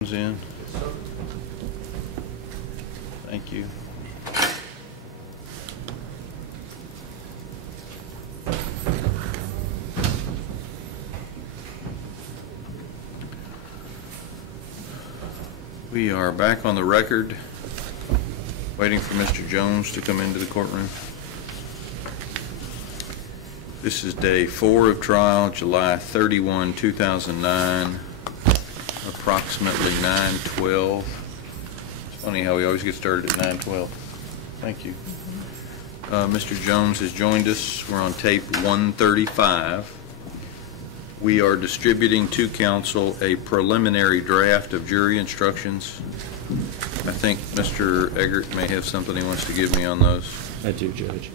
In. Thank you. We are back on the record, waiting for Mr. Jones to come into the courtroom. This is day 4 of trial, July 31, 2009. Approximately 9:12. It's funny how we always get started at 9:12. Thank you. Mr. Jones has joined us. We're on tape 135. We are distributing to counsel a preliminary draft of jury instructions. I think Mr. Eggert may have something he wants to give me on those. I do, Judge.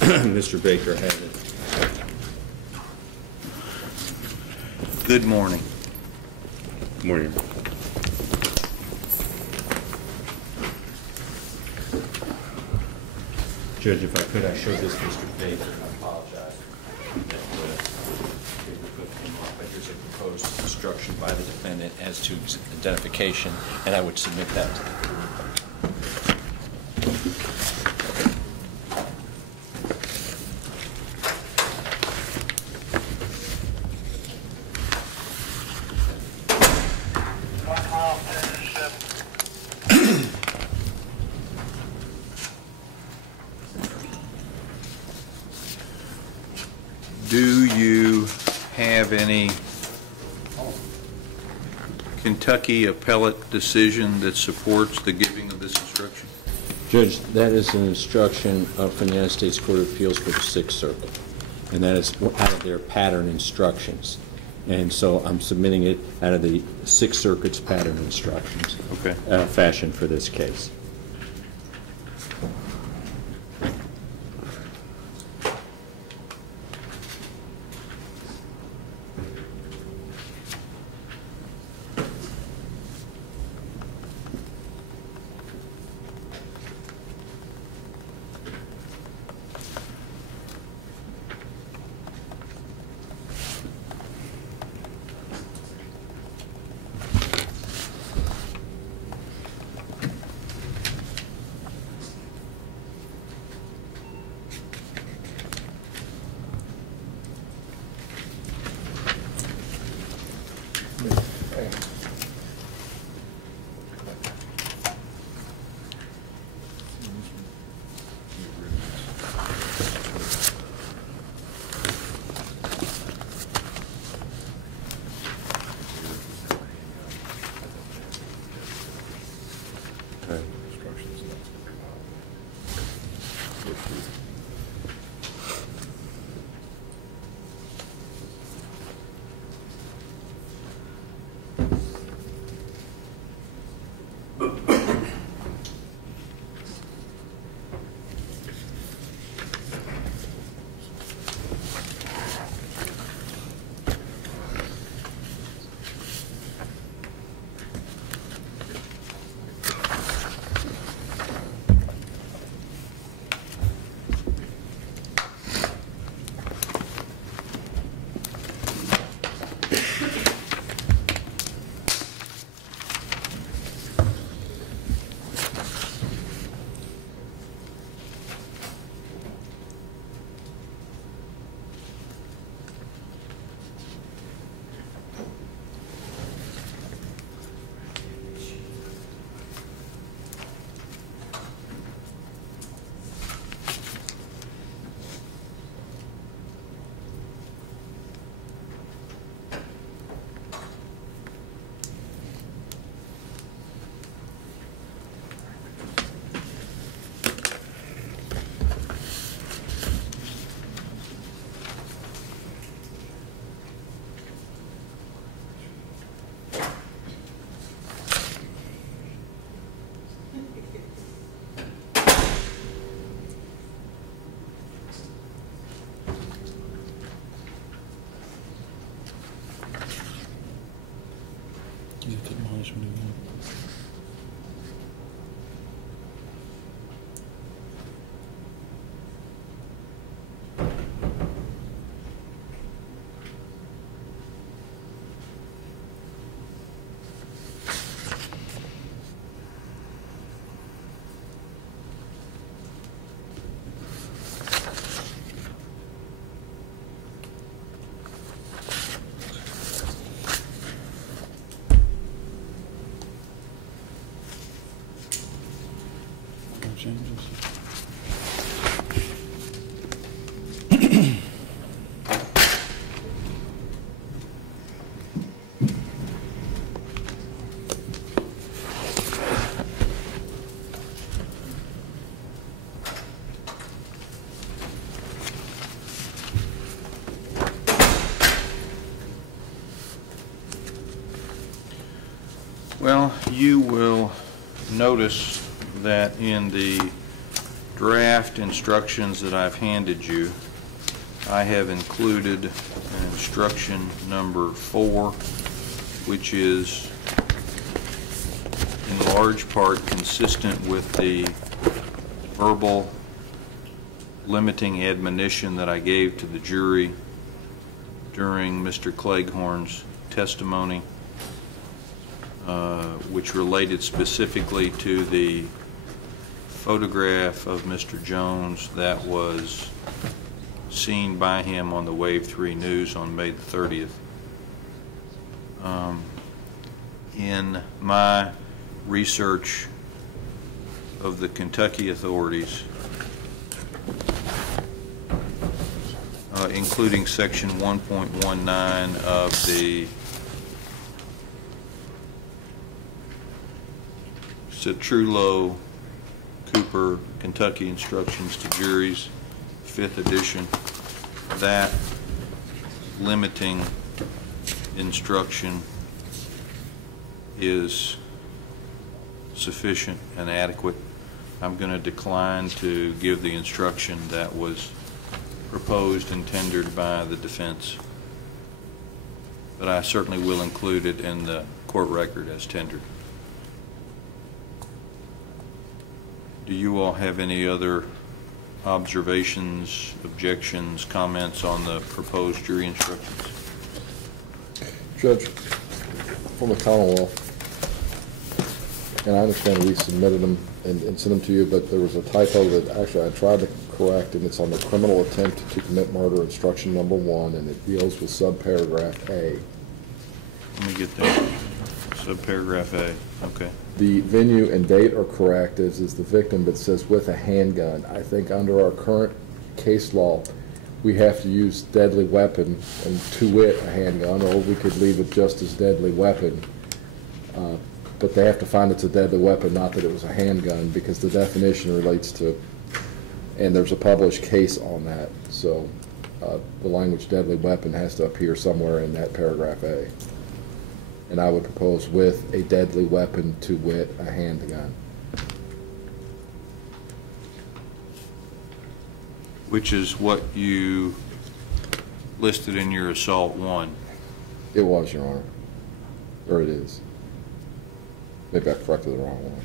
Mr. Baker has it. Good morning. Good morning. Judge, if I could, I showed this Mr. Baker. I apologize. There's a proposed instruction by the defendant as to identification, and I would submit that to the court. Do you have any Kentucky appellate decision that supports the giving of this instruction? Judge, that is an instruction from the United States Court of Appeals for the Sixth Circuit, and that is out of their pattern instructions. And so I'm submitting it out of the Sixth Circuit's pattern instructions fashion for this case. changes. Well, you will notice that in the draft instructions that I've handed you, I have included instruction number 4, which is in large part consistent with the verbal limiting admonition that I gave to the jury during Mr. Cleghorn's testimony, which related specifically to the photograph of Mr. Jones that was seen by him on the Wave 3 News on May the 30th. In my research of the Kentucky authorities, including Section 1.19 of the Citrulo Cooper Kentucky Instructions to Juries, 5th edition, that limiting instruction is sufficient and adequate. I'm going to decline to give the instruction that was proposed and tendered by the defense, but I certainly will include it in the court record as tendered. Do you all have any other observations, objections, comments on the proposed jury instructions? Judge, from the Commonwealth, and I understand we submitted them and sent them to you, but there was a typo that actually I tried to correct, and it's on the criminal attempt to commit murder, instruction number 1, and it deals with subparagraph A. Let me get that. Subparagraph A. Okay. The venue and date are correct, as is the victim, but it says with a handgun. I think under our current case law, we have to use deadly weapon, and to wit, a handgun, or we could leave it just as deadly weapon. But they have to find it's a deadly weapon, not that it was a handgun, because the definition relates to, and there's a published case on that. So the language deadly weapon has to appear somewhere in that paragraph A. And I would propose with a deadly weapon, to wit, a handgun. Which is what you listed in your assault 1. It was, Your Honor. Or it is. Maybe I corrected the wrong one.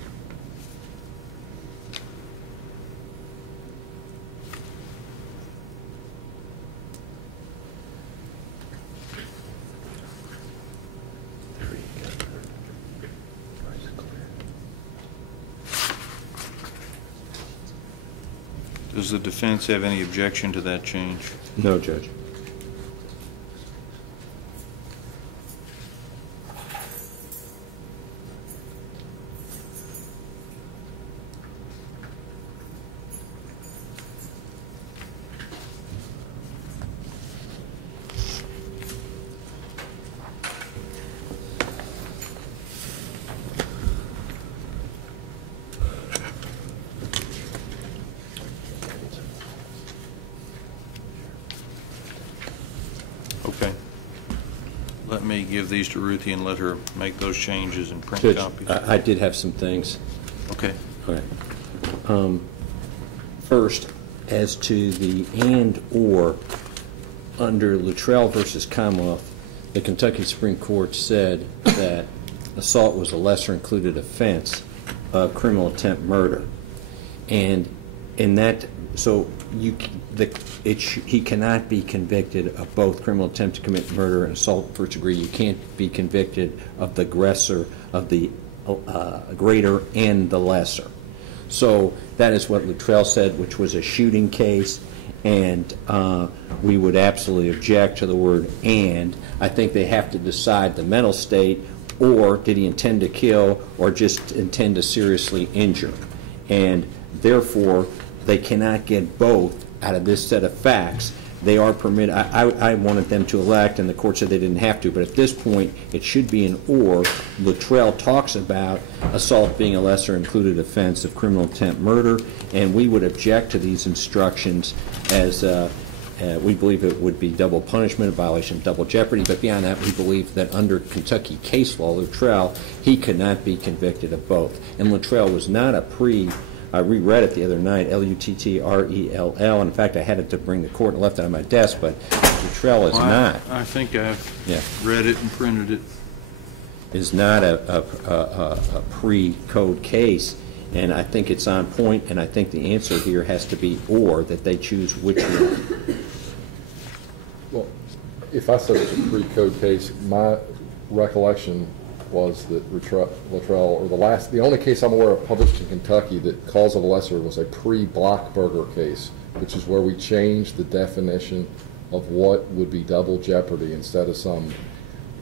Does the defense have any objection to that change? No, Judge. Okay. Let me give these to Ruthie and let her make those changes and print Judge, copies. I did have some things. Okay. All right. First, as to the and/or under Luttrell versus Commonwealth, the Kentucky Supreme Court said that assault was a lesser included offense of criminal attempt murder, and in that, so he cannot be convicted of both criminal attempt to commit murder and assault first degree. You can't be convicted of the aggressor of the greater and the lesser. So that is what Luttrell said, which was a shooting case, and we would absolutely object to the word and. I think they have to decide the mental state, or did he intend to kill, or just intend to seriously injure. And Therefore, they cannot get both out of this set of facts. They are permitted, I wanted them to elect, and the court said they didn't have to, but at this point, it should be an or. Luttrell talks about assault being a lesser included offense of criminal intent murder, and we would object to these instructions as we believe it would be double punishment, a violation of double jeopardy, but beyond that, we believe that under Kentucky case law, Luttrell, he could not be convicted of both. And Luttrell was not a I reread it the other night, Luttrell. In fact, I had it to bring the court and left it on my desk, but Luttrell is not. I think I've read it and printed it. Is not a pre-code case, and I think it's on point, and I think the answer here has to be or, that they choose which one. Well, if I said it's a pre-code case, my recollection was that Luttrell, or the only case I'm aware of published in Kentucky that cause of a lesser was a pre-Blockberger case, which is where we changed the definition of what would be double jeopardy instead of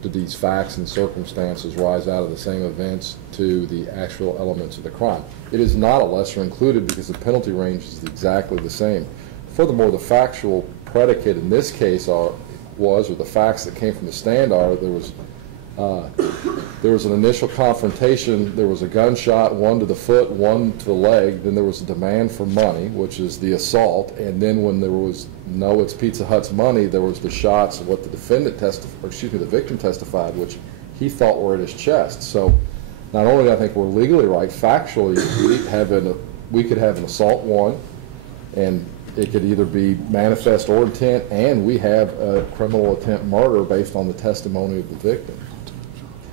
did these facts and circumstances rise out of the same events to the actual elements of the crime. It is not a lesser included because the penalty range is exactly the same. Furthermore, the factual predicate in this case or the facts that came from the stand are there was an initial confrontation, there was a gunshot, one to the foot, one to the leg, then there was a demand for money, which is the assault, and then when there was no, it's Pizza Hut's money, there was the shots of what the victim testified, which he thought were at his chest. So not only do I think we're legally right, factually, we could have an assault one, and it could either be manifest or intent, and we have a criminal attempt murder based on the testimony of the victim.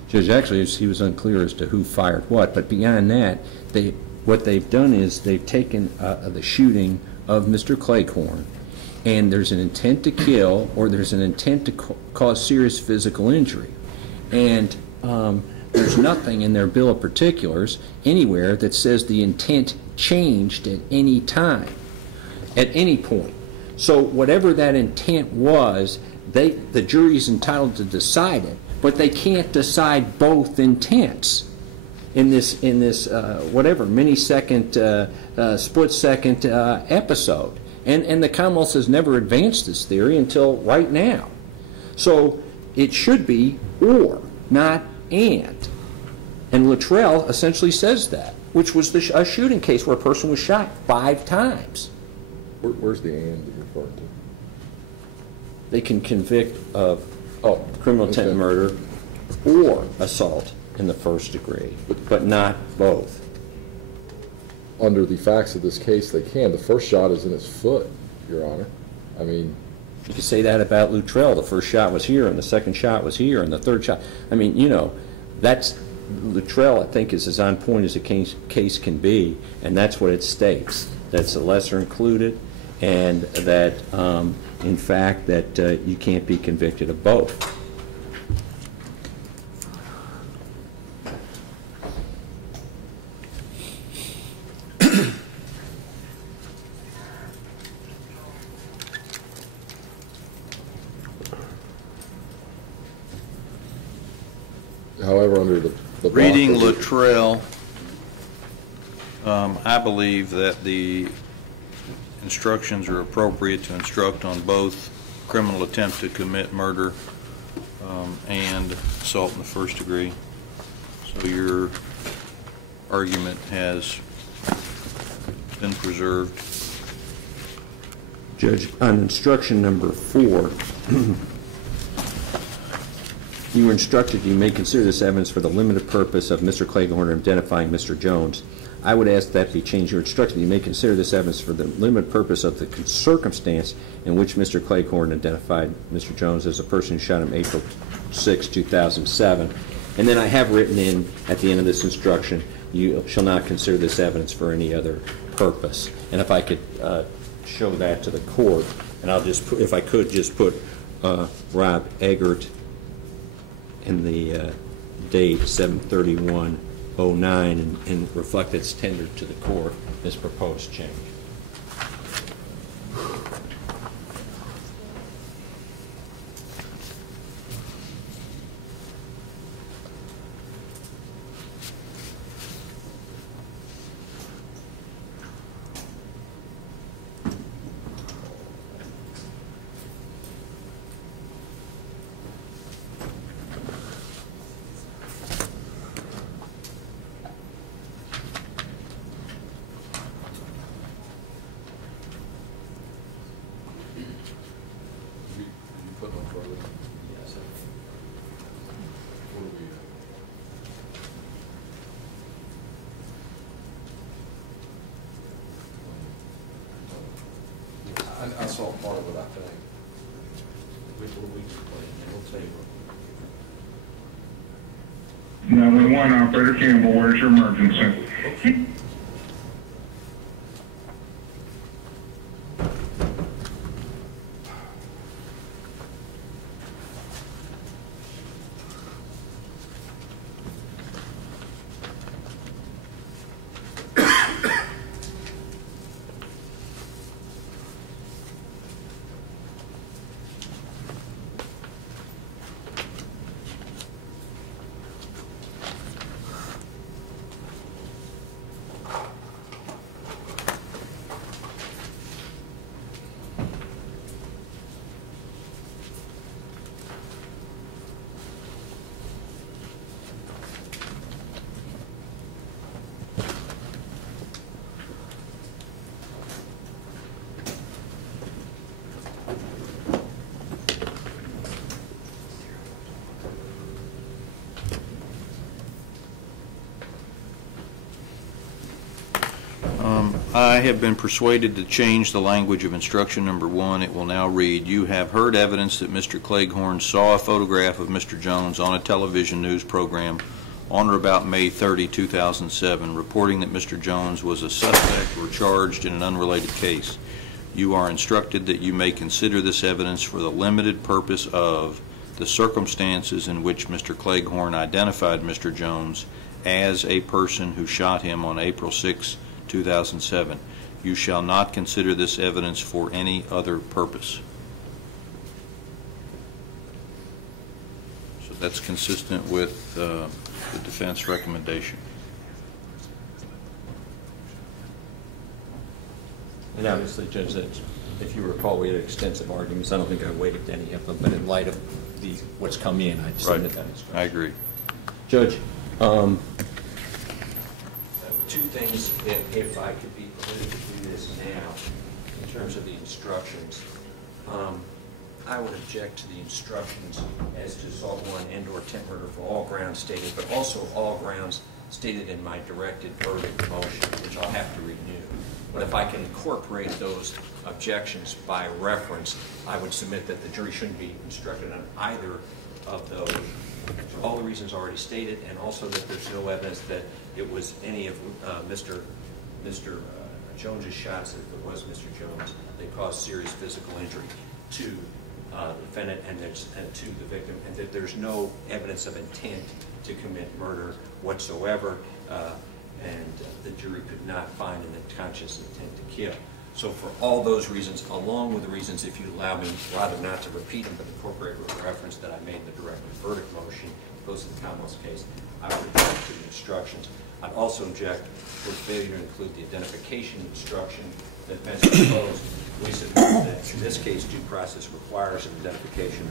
Judge, actually, he was unclear as to who fired what, but beyond that, what they've done is they've taken the shooting of Mr. Cleghorn, and there's an intent to kill or there's an intent to cause serious physical injury. And there's nothing in their bill of particulars anywhere that says the intent changed at any time, at any point. So whatever that intent was, the jury's entitled to decide it. But they can't decide both intents in this whatever millisecond, split-second episode. And the Commonwealth has never advanced this theory until right now. So it should be or, not and. And Luttrell essentially says that, which was a shooting case where a person was shot 5 times. Where's the and that you're referring to? They can convict of criminal intent murder or assault in the first degree, but not both. Under the facts of this case, they can. The first shot is in his foot, Your Honor. I mean, you could say that about Luttrell. The first shot was here, and the second shot was here, and the third shot. I mean, that's Luttrell, I think, is as on point as a case can be, and that's what it states. That's a lesser included, and that, in fact, that you can't be convicted of both. however, under the reading Luttrell, I believe that the instructions are appropriate to instruct on both criminal attempt to commit murder and assault in the first degree. So your argument has been preserved. Judge, on instruction number 4, you were instructed you may consider this evidence for the limited purpose of Mr. Cleghorn identifying Mr. Jones. I would ask that be changed. Your instruction, you may consider this evidence for the limited purpose of the circumstance in which Mr. Cleghorn identified Mr. Jones as a person who shot him April 6, 2007. And then I have written in at the end of this instruction, you shall not consider this evidence for any other purpose. And if I could show that to the court, and I'll just put, if I could just put Rob Eggert in the date 7/31/09 and reflect its tendered to the court this proposed change. saw part of it, I think. Wait till the week's playing, and we'll tell you what. 911, Operator Campbell, where's your emergency? Okay. I have been persuaded to change the language of instruction number 1. It will now read, you have heard evidence that Mr. Cleghorn saw a photograph of Mr. Jones on a television news program on or about May 30, 2007, reporting that Mr. Jones was a suspect or charged in an unrelated case. You are instructed that you may consider this evidence for the limited purpose of the circumstances in which Mr. Cleghorn identified Mr. Jones as a person who shot him on April 6, 2007. You shall not consider this evidence for any other purpose. So that's consistent with the defense recommendation. And obviously, Judge, that if you recall, we had extensive arguments. I don't think I waived any of them, but in light of what's come in, I submitted that instruction. I agree. Judge, two things, if I could be permitted to do this now, in terms of the instructions. I would object to the instructions as to assault one and/or attempt murder for all grounds stated, but also all grounds stated in my directed verdict motion, which I'll have to renew. But if I can incorporate those objections by reference, I would submit that the jury shouldn't be instructed on either of those, for all the reasons already stated, and also that there's no evidence that it was any of Mr. Jones's shots, if it was Mr. Jones, they caused serious physical injury to the defendant and to the victim, and that there's no evidence of intent to commit murder whatsoever, and the jury could not find an unconscious intent to kill. So for all those reasons, along with the reasons, if you allow me, rather not to repeat them, but incorporate with reference that I made in the directed verdict motion, goes to the Commonwealth's case, I would object to the instructions. I'd also object for failure to include the identification instruction that Benson proposed. We submit that in this case, due process requires an identification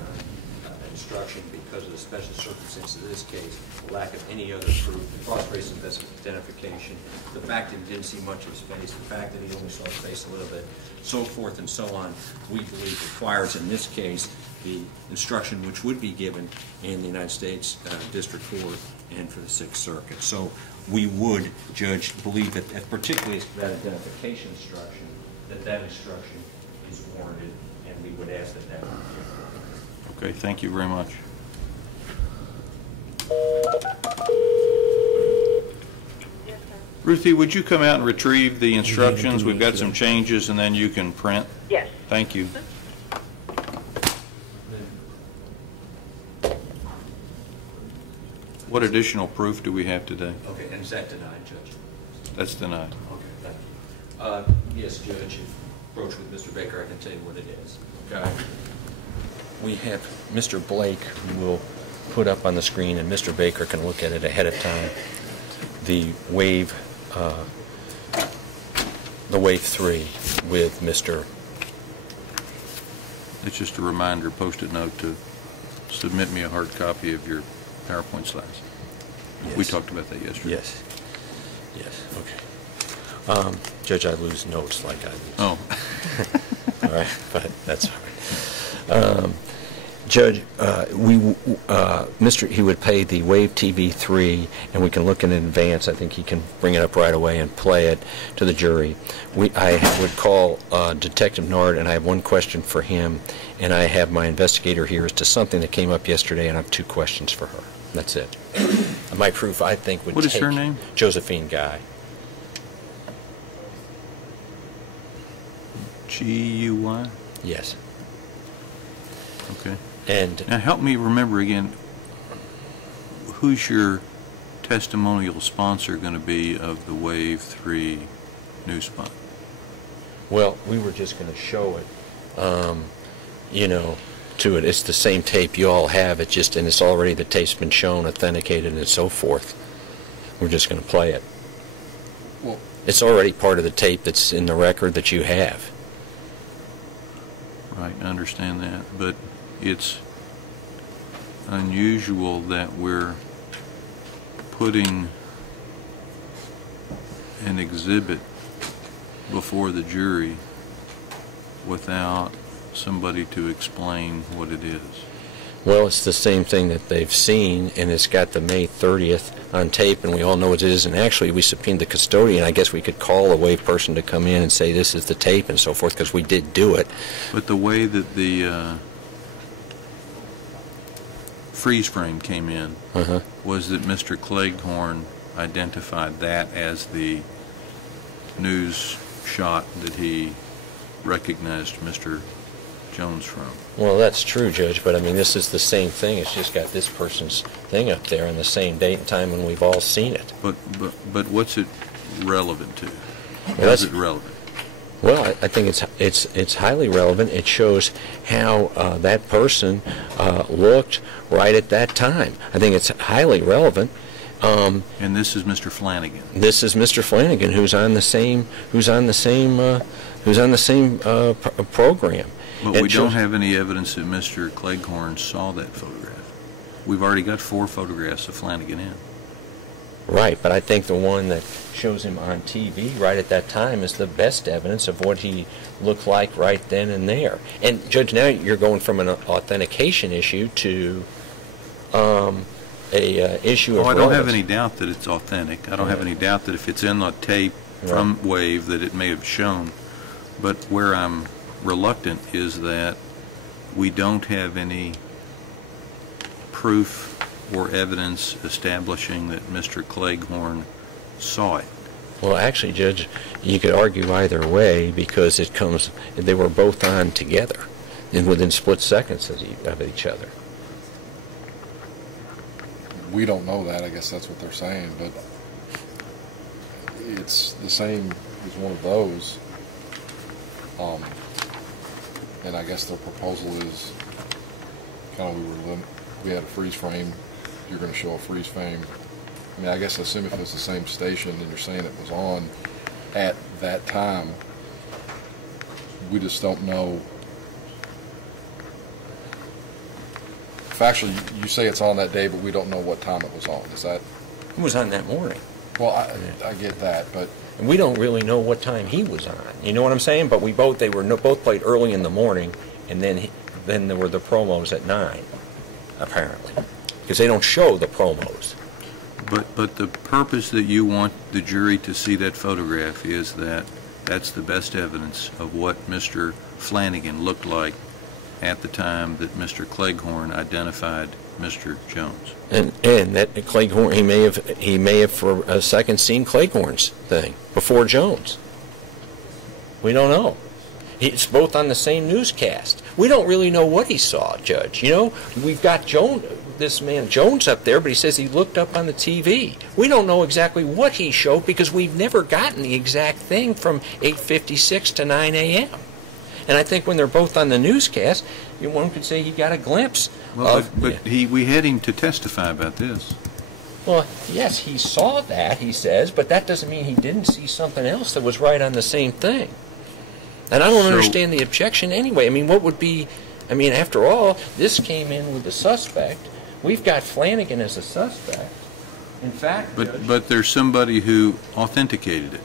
instruction because of the special circumstances of this case, the lack of any other proof, the cross-race identification, the fact that he didn't see much of his face, the fact that he only saw his face a little bit, so forth and so on, we believe requires in this case the instruction which would be given in the United States District Court and for the Sixth Circuit. So we would, Judge, believe that, particularly that identification instruction, that instruction is warranted, and we would ask that that would be given. Okay, thank you very much. Ruthie, would you come out and retrieve the instructions? We've got some changes, and then you can print. Yes. Thank you. What additional proof do we have today? Okay, and is that denied, Judge? That's denied. Okay, thank you. Yes, Judge, if you approach with Mr. Baker, I can tell you what it is. Okay. We have Mr. Blake, who will put up on the screen, and Mr. Baker can look at it ahead of time, the wave 3 with Mr. It's just a reminder, post-it note to submit me a hard copy of your PowerPoint slides. Yes. We talked about that yesterday. Yes. Yes, okay. Judge, I lose notes like I lose. Oh. All right, but that's all right. Judge, he would pay the Wave TV 3, and we can look in advance. I think he can bring it up right away and play it to the jury. I would call Detective Nard, and I have one question for him, and I have my investigator here as to something that came up yesterday, and I have 2 questions for her. That's it. My proof, I think, would take... What is her name? Josephine Guy. G-U-Y? Yes. Okay. And Now help me remember again, who's your testimonial sponsor going to be of the Wave 3 news spot? well, we were just going to show it, to it. It's the same tape you all have. And it's already, the tape's been shown, authenticated, and so forth. We're just going to play it. Well, It's already part of the tape that's in the record that you have. Right, I understand that, but it's unusual that we're putting an exhibit before the jury without somebody to explain what it is. Well, it's the same thing that they've seen, and it's got the May 30th on tape, and we all know what it is. And actually, we subpoenaed the custodian. I guess we could call a Wave person to come in and say this is the tape and so forth, because we did do it. But the way that the freeze frame came in was that Mr. Cleghorn identified that as the news shot that he recognized Mr. Jones from. Well, that's true, Judge, but I mean, this is the same thing. It's just got this person's thing up there on the same date and time when we've all seen it. But what's it relevant to? How Well, is it relevant? Well, I think it's highly relevant. It shows how that person looked right at that time. I think it's highly relevant. And this is Mr. Flanagan. This is Mr. Flanagan, who's on the same program. But It we shows- don't have any evidence that Mr. Cleghorn saw that photograph. We've already got 4 photographs of Flanagan in. Right, but I think the one that shows him on TV right at that time is the best evidence of what he looked like right then and there. And Judge, now you're going from an authentication issue to a issue of Oh, I don't have relevance. any doubt that it's authentic. I don't have any doubt that if it's in the tape from Wave that it may have shown. But where I'm reluctant is that we don't have any proof or evidence establishing that Mr. Cleghorn saw it. Well, actually, Judge, you could argue either way because they were both on together and within split seconds of each other. we don't know that. I guess that's what they're saying, but it's the same as one of those. And I guess their proposal is kind of we had a freeze frame. You're going to show a freeze frame. I mean, I guess assume if it's the same station and you're saying it was on at that time, we just don't know. Factually, you say it's on that day, but we don't know what time it was on. Is that? It was on that morning. Well, I get that, but And we don't really know what time he was on. You know what I'm saying? But they were both played early in the morning, and then there were the promos at 9, apparently, because they don't show the promos. But the purpose that you want the jury to see that photograph is that that's the best evidence of what Mr. Flanagan looked like at the time that Mr. Cleghorn identified Mr. Jones. And that Cleghorn, he may have for a second seen Cleghorn's thing before Jones. We don't know. It's both on the same newscast. We don't really know what he saw, Judge. You know, we've got this man Jones up there, but he says he looked up on the TV. We don't know exactly what he showed because we've never gotten the exact thing from 8:56 to 9 a.m. And I think when they're both on the newscast, one could say he got a glimpse of... But we had him to testify about this. Well, yes, he saw that, he says, but that doesn't mean he didn't see something else that was right on the same thing. And I don't understand the objection anyway. I mean, after all, this came in with the suspect. We've got Flanagan as a suspect. In fact, Judge, But there's somebody who authenticated it.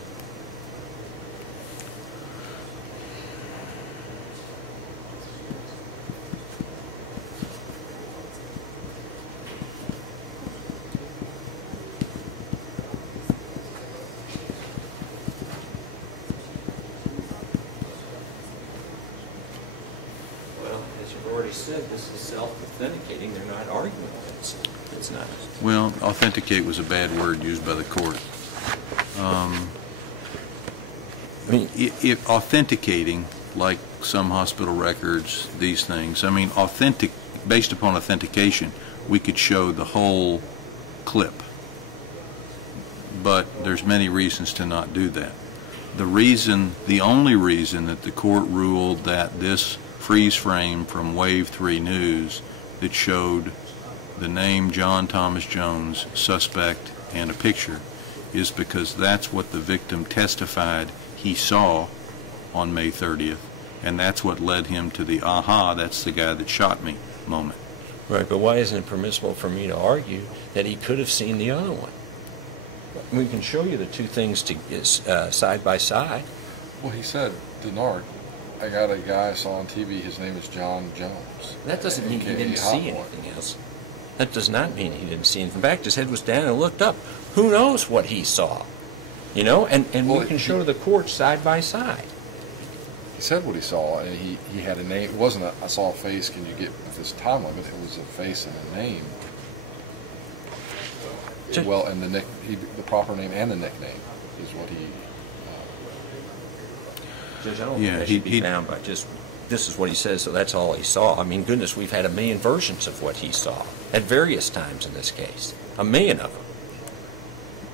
said, this is self-authenticating. They're not arguing this. It's not. Well, authenticate was a bad word used by the court. I mean, If authenticating, like some hospital records, these things, I mean, based upon authentication, we could show the whole clip. But there's many reasons to not do that. The only reason that the court ruled that this freeze frame from Wave 3 News that showed the name John Thomas Jones, suspect, and a picture is because that's what the victim testified he saw on May 30th, and that's what led him to the aha, that's the guy that shot me moment. right, but why isn't it permissible for me to argue that he could have seen the other one? We can show you the two things side by side. Well, he said, Denard, I got a guy I saw on TV, his name is John Jones. That doesn't mean he AKA didn't Hot see Boy. anything else. That does not mean he didn't see anything. In fact, his head was down and looked up. Who knows what he saw? You know, and Well, we can show to the court side by side. He said what he saw, and he had a name. It wasn't I saw a face, can you get with this time limit? It was a face and a name. Well, and the proper name and the nickname is what he... Judge, I don't Yeah, think that he- should be he- bound by just, this is what he says, so that's all he saw. I mean, goodness, we've had 1 million versions of what he saw at various times in this case. 1 million of them.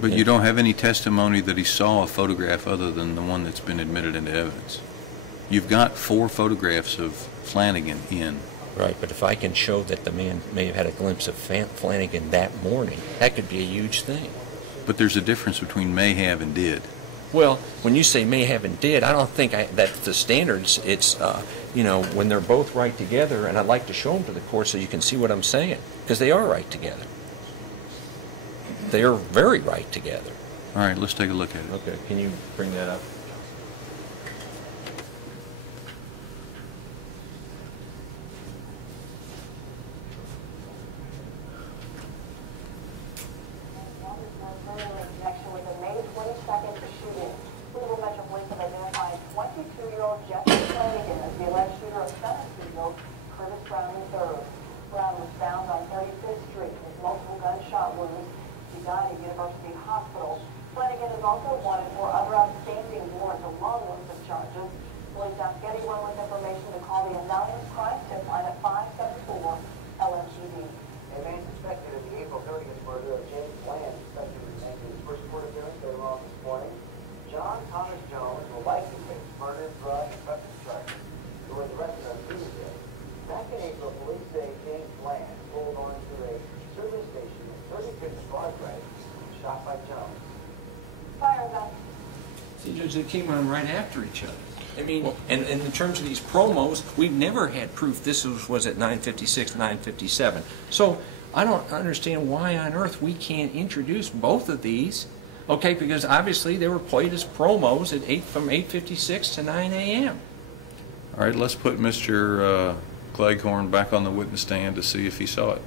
But you don't have any testimony that he saw a photograph other than the one that's been admitted into evidence. You've got 4 photographs of Flanagan in. Right, but if I can show that the man may have had a glimpse of Flanagan that morning, that could be a huge thing. But there's a difference between may have and did. Well, when you say may have and did, I don't think that the standards, it's, you know, when they're both right together, and I'd like to show them to the court so you can see what I'm saying, because they are right together. They are very right together. All right, let's take a look at it. Okay, can you bring that up? In connection with the May 22nd shooting, Louisville Metro Police have identified 22-year-old Jeffrey Flanagan as the alleged shooter of 17-year-old Curtis Brown III. Brown was found on 35th Street with multiple gunshot wounds. He died at University Hospital. Flanagan is also wanted for other outstanding warrants, a long list of charges. Police ask anyone with information to call the Anonymous Crime Tip line at 574 LMTD. A man suspected of the April 30th murder of James Bland expected to make his first court appearance later on this morning. John Thomas Jones will likely face murder, drug, and weapons charges during the rest of Tuesday. Back in April, police say James Bland pulled onto a service station at 35th and Broadway and shot by Jones. Fire gun. See, Judge, they came on right after each other. I mean, and in terms of these promos, we've never had proof this was at 9:56, 9:57. So I don't understand why on earth we can't introduce both of these, okay, because obviously they were played as promos at from 8:56 to 9 a.m. All right, let's put Mr. Cleghorn back on the witness stand to see if he saw it.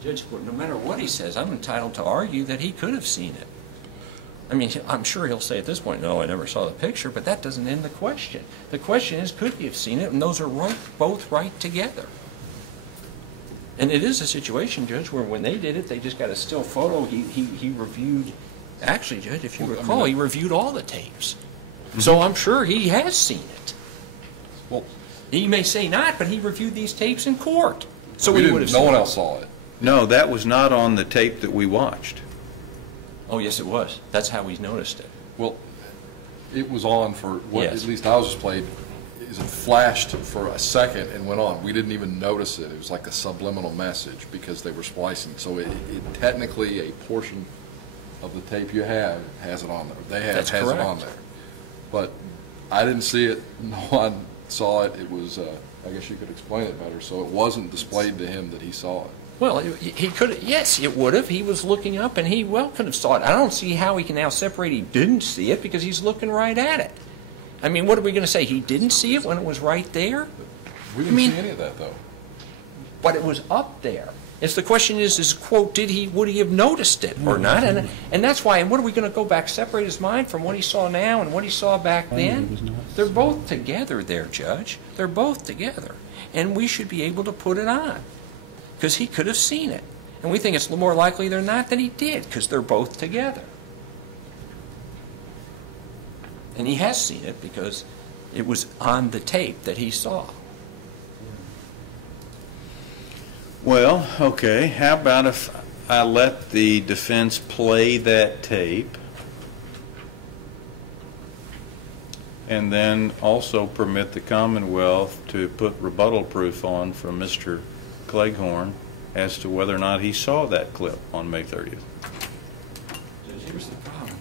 Judge, no matter what he says, I'm entitled to argue that he could have seen it. I mean, I'm sure he'll say at this point, no, I never saw the picture, but that doesn't end the question. The question is, could he have seen it? And those are both right together. And it is a situation, Judge, where when they did it, they just got a still photo. He reviewed, actually, Judge, if you recall, he reviewed all the tapes. So I'm sure he has seen it. Well, He may say not, but he reviewed these tapes in court. So we he would have didn't, no seen one it. else saw it. No, that was not on the tape that we watched. Oh, yes, it was. That's how we noticed it. Well, it was on for, what Yes. at least I was just played, is it flashed for a second and went on. We didn't even notice it. It was like a subliminal message because they were splicing. So it technically, a portion of the tape you have has it on there. They have That's has correct. it on there. But I didn't see it. No one saw it. It was, I guess you could explain it better. So it wasn't displayed to him that he saw it. Well, he could have, yes, it would have. He was looking up, and he well could have saw it. I don't see how he can now separate he didn't see it because he's looking right at it. I mean, what are we going to say? He didn't see it when it was right there? We didn't I mean- see any of that, though. But it was up there. It's the question is quote, would he have noticed it or not? And that's why, and what are we going to go back, separate his mind from what he saw now and what he saw back then? They're both together there, Judge. They're both together. And we should be able to put it on, because he could have seen it. And we think it's more likely than not that he did, because they're both together. And he has seen it because it was on the tape that he saw. Well, okay, how about if I let the defense play that tape and then also permit the Commonwealth to put rebuttal proof on from Mr. Cleghorn as to whether or not he saw that clip on May 30th? Here's the problem.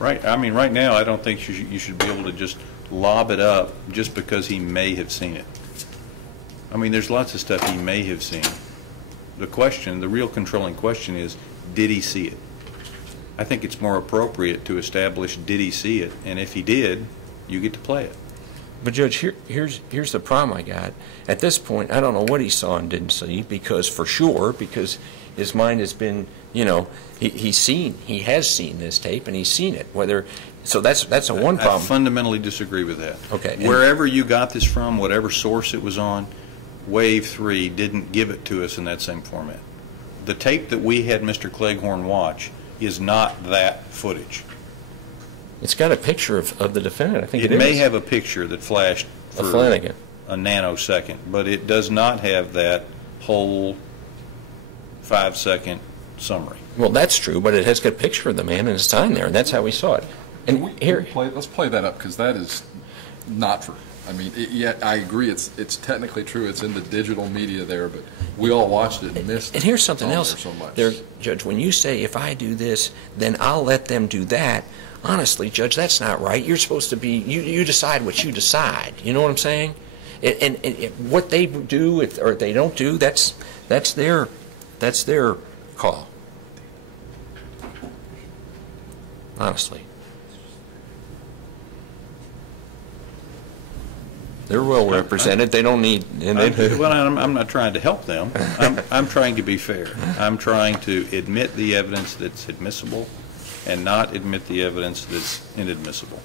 Right, I mean, right now, I don't think you should be able to just lob it up just because he may have seen it. I mean, there's lots of stuff he may have seen. The question, the real controlling question is, did he see it? I think it's more appropriate to establish, did he see it? And if he did, you get to play it. But Judge, here's the problem I got. At this point, I don't know what he saw and didn't see, because for sure, because his mind has been, you know, he has seen this tape and he's seen it. So that's a one problem. I fundamentally disagree with that. Okay. Wherever you got this from, whatever source it was on, Wave 3 didn't give it to us in that same format. The tape that we had Mr. Cleghorn watch is not that footage. It's got a picture of the defendant. I think It it may is. have a picture that flashed for Flanagan. a nanosecond, but it does not have that whole 5-second summary. Well, that's true, but it has got a picture of the man and it's on there, and that's how we saw it. And Let's play that up, because that is not true. I mean, yeah, I agree. It's technically true. It's in the digital media there, but we all watched it and missed it. And here's something It's on else. there so much. There, Judge, when you say, if I do this, then I'll let them do that, honestly, Judge, that's not right. You're supposed to be, you decide what you decide. You know what I'm saying? And what they do or they don't do, that's their call. Honestly. They're well represented. They don't need. I'm not trying to help them. I'm trying to be fair. I'm trying to admit the evidence that's admissible and not admit the evidence that's inadmissible.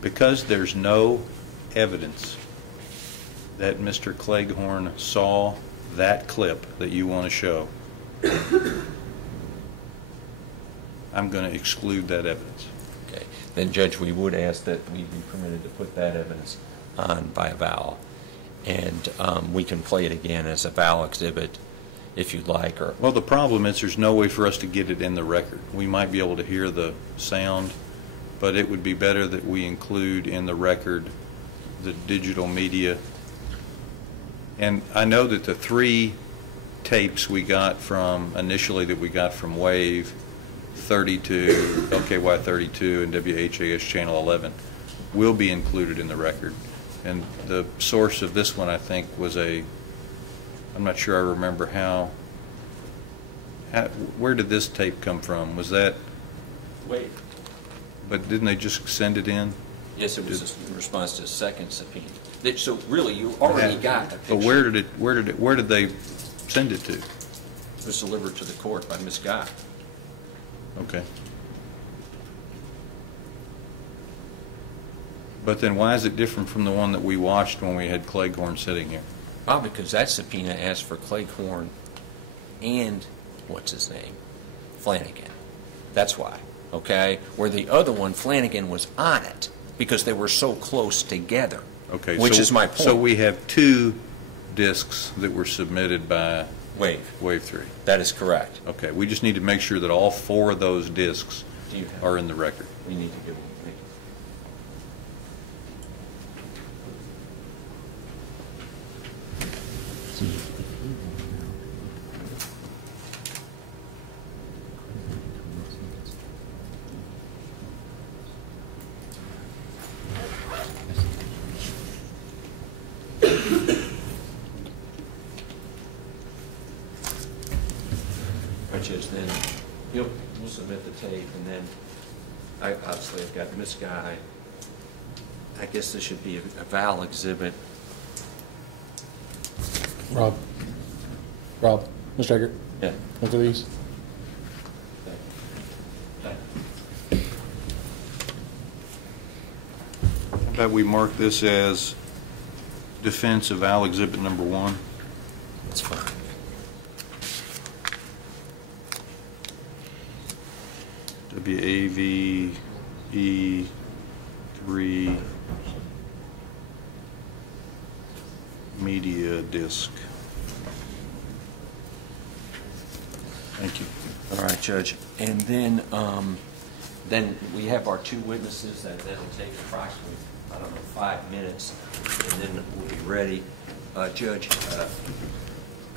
Because there's no evidence that Mr. Cleghorn saw that clip that you want to show, I'm going to exclude that evidence. Okay. Then, Judge, we would ask that we be permitted to put that evidence on by a vowel. And we can play it again as a vowel exhibit if you'd like. Well, the problem is there's no way for us to get it in the record. We might be able to hear the sound, but it would be better that we include in the record the digital media. And I know that the 3 tapes we got from, initially that we got from Wave 32, LKY 32, and WHAS Channel 11 will be included in the record. And the source of this one, I think, was I'm not sure I remember where did this tape come from? Was that? Wait. But didn't they just send it in? Yes, it was in response to a second subpoena. So really, you already got a picture. But where did they send it to? It was delivered to the court by Ms. Guy. Okay. But then why is it different from the one that we watched when we had Cleghorn sitting here? Oh, because that subpoena asked for Cleghorn and, what's his name, Flanagan. That's why, okay? Where the other one, Flanagan was on it because they were so close together, Okay, which is my point. So we have 2 discs that were submitted by Wave. Wave 3. That is correct. Okay, we just need to make sure that all 4 of those discs Do you have? are in the record. We need to give them. Which is then, we'll submit the tape, and then obviously I've got this guy. I guess this should be a Val exhibit. Rob, Mr. Eckert, Yeah. look at these. How about we mark this as defense of Al Exhibit Number 1? That's fine. WAVE 3 media disc. Thank you. All right, Judge. And then we have our two witnesses. That'll take approximately, 5 minutes, and then we'll be ready. Judge,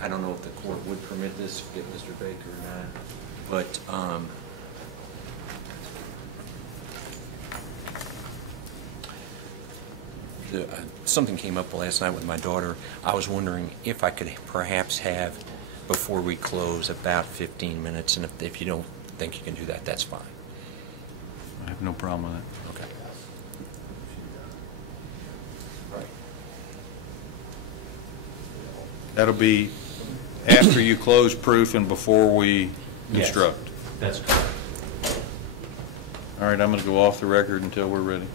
I don't know if the court would permit this, get Mr. Baker or not, but something came up last night with my daughter. I was wondering if I could perhaps have, before we close, about 15 minutes, and if you don't think you can do that, that's fine. I have no problem with that. Okay. Right. That'll be after you close proof and before we Yes. instruct. That's correct. All right, I'm going to go off the record until we're ready.